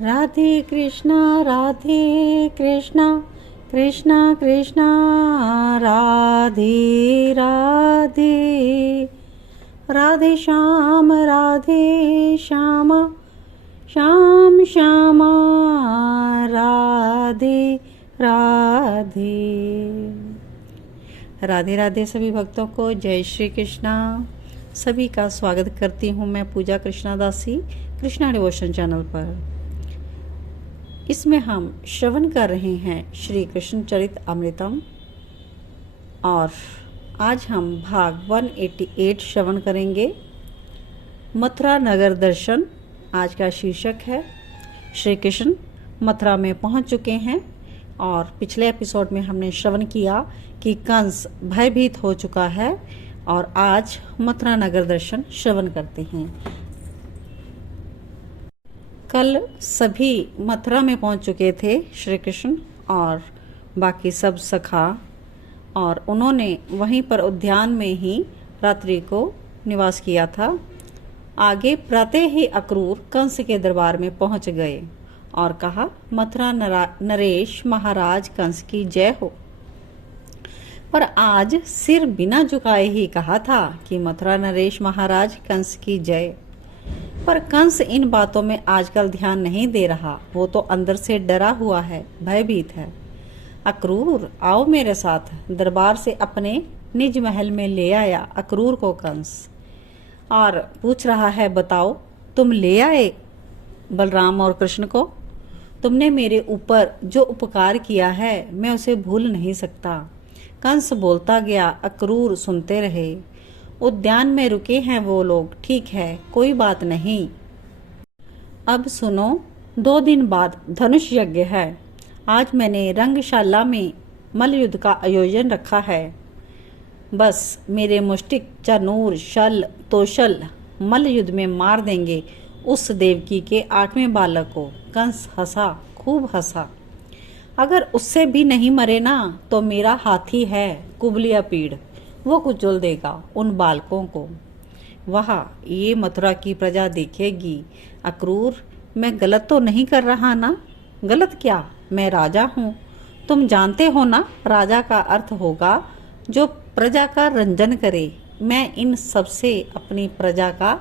राधे कृष्णा कृष्णा कृष्णा राधे राधे, राधे श्याम श्याम श्यामा राधे राधे। राधे राधे सभी भक्तों को जय श्री कृष्णा। सभी का स्वागत करती हूँ मैं पूजा कृष्णादासी कृष्णा डिवोशन चैनल पर। इसमें हम श्रवण कर रहे हैं श्री कृष्ण चरित अमृतम और आज हम भाग 188 श्रवण करेंगे। मथुरा नगर दर्शन आज का शीर्षक है। श्री कृष्ण मथुरा में पहुंच चुके हैं और पिछले एपिसोड में हमने श्रवण किया कि कंस भयभीत हो चुका है और आज मथुरा नगर दर्शन श्रवण करते हैं। कल सभी मथुरा में पहुंच चुके थे श्री कृष्ण और बाकी सब सखा, और उन्होंने वहीं पर उद्यान में ही रात्रि को निवास किया था। आगे प्रातः ही अक्रूर कंस के दरबार में पहुंच गए और कहा, मथुरा नरेश महाराज कंस की जय हो। पर आज सिर बिना झुकाए ही कहा था कि मथुरा नरेश महाराज कंस की जय। पर कंस इन बातों में आजकल ध्यान नहीं दे रहा, वो तो अंदर से डरा हुआ है, भयभीत है। अक्रूर आओ मेरे साथ। दरबार से अपने निज महल में ले आया अक्रूर को कंस और पूछ रहा है, बताओ तुम ले आए बलराम और कृष्ण को? तुमने मेरे ऊपर जो उपकार किया है मैं उसे भूल नहीं सकता। कंस बोलता गया, अक्रूर सुनते रहे। उद्यान में रुके हैं वो लोग, ठीक है, कोई बात नहीं। अब सुनो, 2 दिन बाद धनुष यज्ञ है। आज मैंने रंगशाला में मल्लयुद्ध का आयोजन रखा है। बस मेरे मुष्टिक चानूर शल तोशल मल्लयुद्ध में मार देंगे उस देवकी के 8वें बालक को। कंस हंसा, खूब हंसा। अगर उससे भी नहीं मरे ना तो मेरा हाथी है कुबलिया पीड़, वो कुचल देगा उन बालकों को। वाह, ये मथुरा की प्रजा देखेगी। अक्रूर, मैं गलत तो नहीं कर रहा ना? गलत क्या, मैं राजा हूँ। तुम जानते हो ना, राजा का अर्थ होगा जो प्रजा का रंजन करे। मैं इन सब से अपनी प्रजा का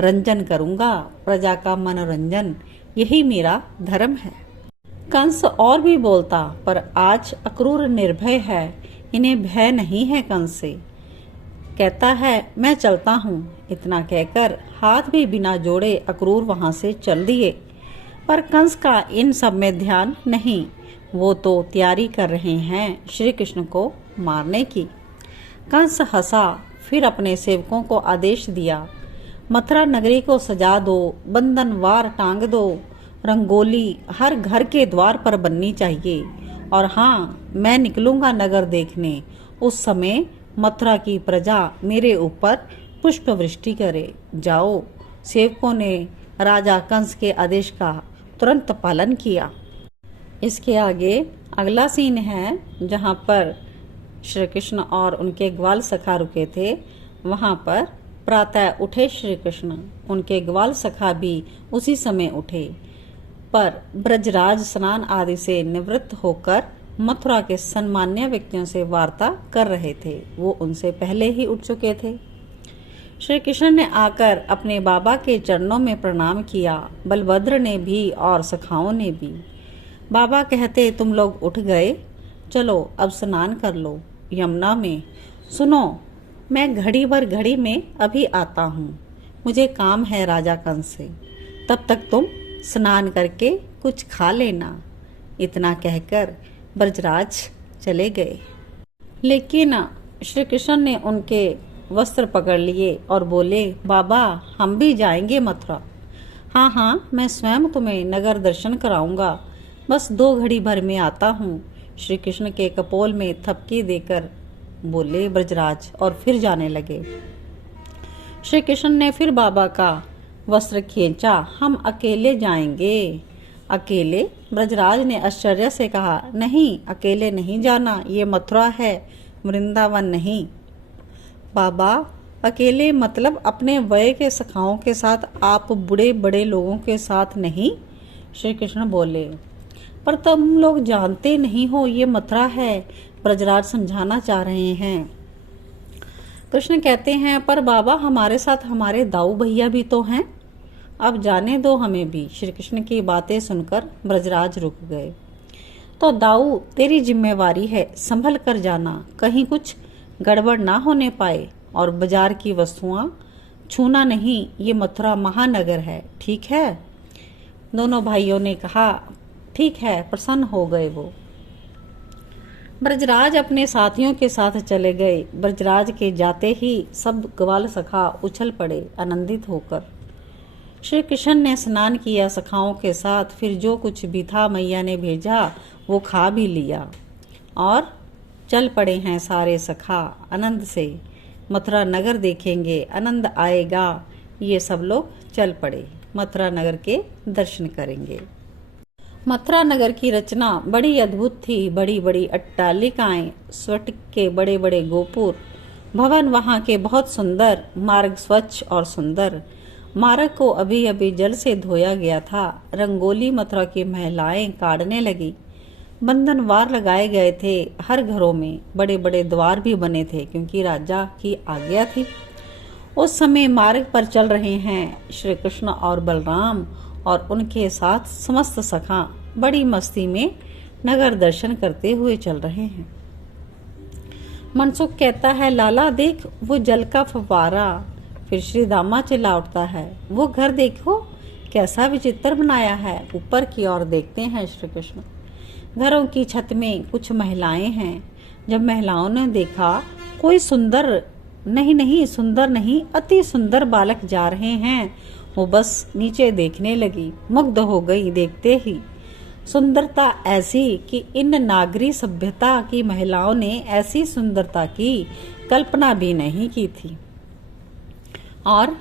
रंजन करूँगा, प्रजा का मनोरंजन, यही मेरा धर्म है। कंस और भी बोलता, पर आज अक्रूर निर्भय है, इन्हें भय नहीं है कंस से। कहता है, मैं चलता हूँ। इतना कहकर हाथ भी बिना जोड़े अक्रूर वहां से चल दिए। पर कंस का इन सब में ध्यान नहीं, वो तो तैयारी कर रहे हैं श्री कृष्ण को मारने की। कंस हंसा, फिर अपने सेवकों को आदेश दिया, मथुरा नगरी को सजा दो, बंधनवार टांग दो, रंगोली हर घर के द्वार पर बननी चाहिए। और हाँ, मैं निकलूंगा नगर देखने। उस समय मथुरा की प्रजा मेरे ऊपर पुष्प वृष्टि करे। जाओ। सेवकों ने राजा कंस के आदेश का तुरंत पालन किया। इसके आगे अगला सीन है जहाँ पर श्री कृष्ण और उनके ग्वाल सखा रुके थे। वहाँ पर प्रातः उठे श्री कृष्ण, उनके ग्वाल सखा भी उसी समय उठे। पर ब्रजराज स्नान आदि से निवृत्त होकर मथुरा के सम्मान्य व्यक्तियों से वार्ता कर रहे थे। वो उनसे पहले ही उठ चुके थे। श्री कृष्ण ने आकर अपने बाबा के चरणों में प्रणाम किया। बलभद्र ने भी और सखाओं ने भी। बाबा कहते, तुम लोग उठ गए, चलो अब स्नान कर लो यमुना में। सुनो, मैं घड़ी भर घड़ी में अभी आता हूँ, मुझे काम है राजा कंस से। तब तक तुम स्नान करके कुछ खा लेना। इतना कहकर ब्रजराज चले गए। लेकिन श्री कृष्ण ने उनके वस्त्र पकड़ लिए और बोले, बाबा हम भी जाएंगे मथुरा। हाँ हाँ, मैं स्वयं तुम्हें नगर दर्शन कराऊंगा, बस 2 घड़ी भर में आता हूँ। श्री कृष्ण के कपोल में थपकी देकर बोले ब्रजराज और फिर जाने लगे। श्री कृष्ण ने फिर बाबा का वस्त्र खींचा, हम अकेले जाएंगे। अकेले? ब्रजराज ने आश्चर्य से कहा, नहीं, अकेले नहीं जाना, ये मथुरा है, वृंदावन नहीं। बाबा, अकेले मतलब अपने वय के सखाओं के साथ, आप बूढ़े बड़े लोगों के साथ नहीं? श्री कृष्ण बोले, पर तुम लोग जानते नहीं हो ये मथुरा है, ब्रजराज समझाना चाह रहे हैं। कृष्ण कहते हैं, पर बाबा हमारे साथ हमारे दाऊ भैया भी तो हैं, अब जाने दो हमें भी। श्री कृष्ण की बातें सुनकर ब्रजराज रुक गए। तो दाऊ तेरी जिम्मेवारी है, संभल कर जाना, कहीं कुछ गड़बड़ ना होने पाए, और बाजार की वस्तुआं छूना नहीं, ये मथुरा महानगर है, ठीक है। दोनों भाइयों ने कहा ठीक है, प्रसन्न हो गए वो। ब्रजराज अपने साथियों के साथ चले गए। ब्रजराज के जाते ही सब ग्वाल सखा उछल पड़े आनंदित होकर। श्री कृष्ण ने स्नान किया सखाओं के साथ, फिर जो कुछ भी था मैया ने भेजा वो खा भी लिया, और चल पड़े हैं सारे सखा आनंद से। मथुरा नगर देखेंगे, आनंद आएगा। ये सब लोग चल पड़े, मथुरा नगर के दर्शन करेंगे। मथुरा नगर की रचना बड़ी अद्भुत थी। बड़ी बड़ी अट्टालिकाएं, स्फटिक के बड़े बड़े गोपुर, भवन वहां के बहुत सुंदर, मार्ग स्वच्छ और सुंदर। मार्ग को अभी अभी जल से धोया गया था। रंगोली मथुरा की महिलाएं काटने लगी। बंधनवार लगाए गए थे। हर घरों में बड़े बड़े द्वार भी बने थे, क्योंकि राजा की आज्ञा थी। उस समय मार्ग पर चल रहे हैं श्री कृष्ण और बलराम, और उनके साथ समस्त सखा बड़ी मस्ती में नगर दर्शन करते हुए चल रहे हैं। मनसुख कहता है, लाला देख वो जल का फव्वारा। फिर श्री दामा चिल्ला उठता है, वो घर देखो कैसा विचित्र बनाया है। ऊपर की ओर देखते हैं श्री कृष्ण। घरों की छत में कुछ महिलाएं हैं। जब महिलाओं ने देखा कोई सुंदर नहीं अति सुंदर बालक जा रहे हैं, वो बस नीचे देखने लगी, मुग्ध हो गई देखते ही। सुंदरता ऐसी कि इन नागरी सभ्यता की महिलाओं ने ऐसी सुंदरता की कल्पना भी नहीं की थी। और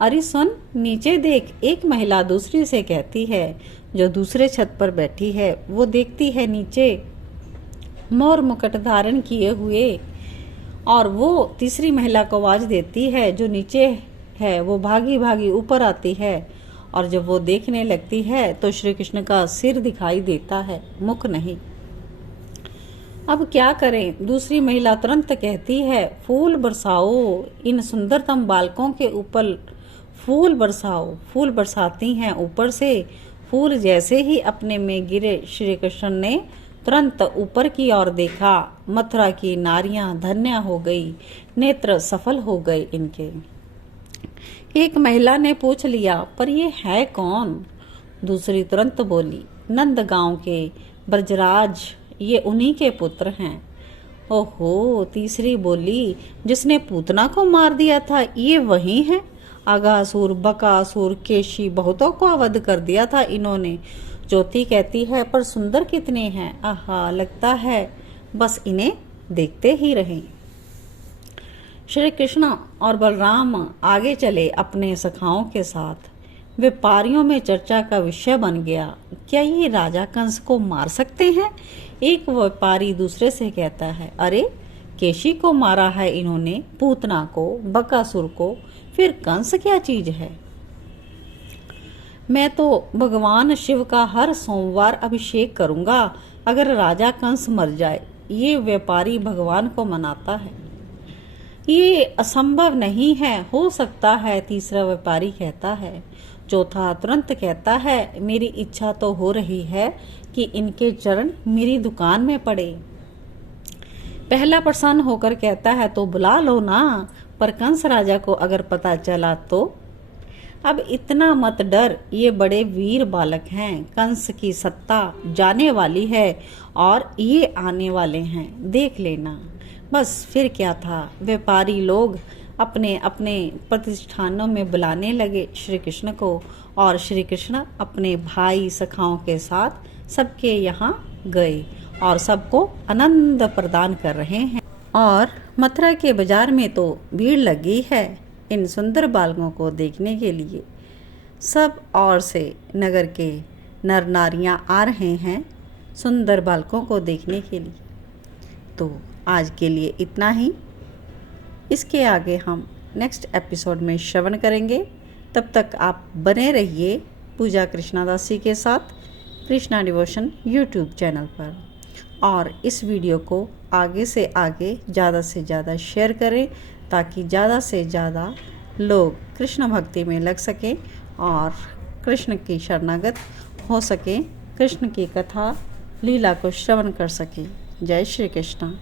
अरे सुन, नीचे देख, एक महिला दूसरी से कहती है, जो दूसरे छत पर बैठी है। वो देखती है नीचे मोर मुकुट धारण किए हुए, और वो तीसरी महिला को आवाज देती है, जो नीचे है वो भागी भागी ऊपर आती है। और जब वो देखने लगती है तो श्री कृष्ण का सिर दिखाई देता है, मुख नहीं। अब क्या करें? दूसरी महिला तुरंत कहती है, फूल बरसाओ, इन सुंदरतम बालकों के ऊपर फूल बरसाओ। फूल बरसाती हैं ऊपर से। फूल जैसे ही अपने में गिरे, श्री कृष्ण ने तुरंत ऊपर की ओर देखा। मथुरा की नारियां धन्य हो गई, नेत्र सफल हो गए इनके। एक महिला ने पूछ लिया, पर ये है कौन? दूसरी तुरंत बोली, नंद गांव के ब्रजराज, ये उन्हीं के पुत्र हैं। ओहो, तीसरी बोली, जिसने पूतना को मार दिया था ये वही है। अगासुर, बकासुर, केशी, बहुतों को अवध कर दिया था इन्होंने। चौथी कहती है, पर सुंदर कितने हैं, आहा, लगता है बस इन्हें देखते ही रहें। श्री कृष्ण और बलराम आगे चले अपने सखाओं के साथ। व्यापारियों में चर्चा का विषय बन गया, क्या ये राजा कंस को मार सकते हैं? एक व्यापारी दूसरे से कहता है, अरे केशी को मारा है इन्होंने, पूतना को, बकासुर को, फिर कंस क्या चीज है? मैं तो भगवान शिव का हर सोमवार अभिषेक करूंगा अगर राजा कंस मर जाए। ये व्यापारी भगवान को मनाता है। ये असंभव नहीं है, हो सकता है, तीसरा व्यापारी कहता है। चौथा तुरंत कहता है, मेरी इच्छा तो हो रही है कि इनके चरण मेरी दुकान में पड़े। पहला प्रसन्न होकर कहता है, तो बुला लो ना, पर कंस राजा को अगर पता चला तो? अब इतना मत डर, ये बड़े वीर बालक हैं, कंस की सत्ता जाने वाली है और ये आने वाले हैं, देख लेना। बस फिर क्या था, व्यापारी लोग अपने अपने प्रतिष्ठानों में बुलाने लगे श्री कृष्ण को, और श्री कृष्ण अपने भाई सखाओं के साथ सबके यहाँ गए और सबको आनंद प्रदान कर रहे हैं। और मथुरा के बाजार में तो भीड़ लगी है इन सुंदर बालकों को देखने के लिए। सब ओर से नगर के नर नारियां आ रहे हैं सुंदर बालकों को देखने के लिए। तो आज के लिए इतना ही। इसके आगे हम नेक्स्ट एपिसोड में श्रवण करेंगे। तब तक आप बने रहिए पूजा कृष्णादासी के साथ कृष्णा डिवोशन यूट्यूब चैनल पर। और इस वीडियो को आगे से आगे ज़्यादा से ज़्यादा शेयर करें ताकि ज़्यादा से ज़्यादा लोग कृष्ण भक्ति में लग सकें और कृष्ण की शरणागत हो सकें, कृष्ण की कथा लीला को श्रवण कर सकें। जय श्री कृष्ण।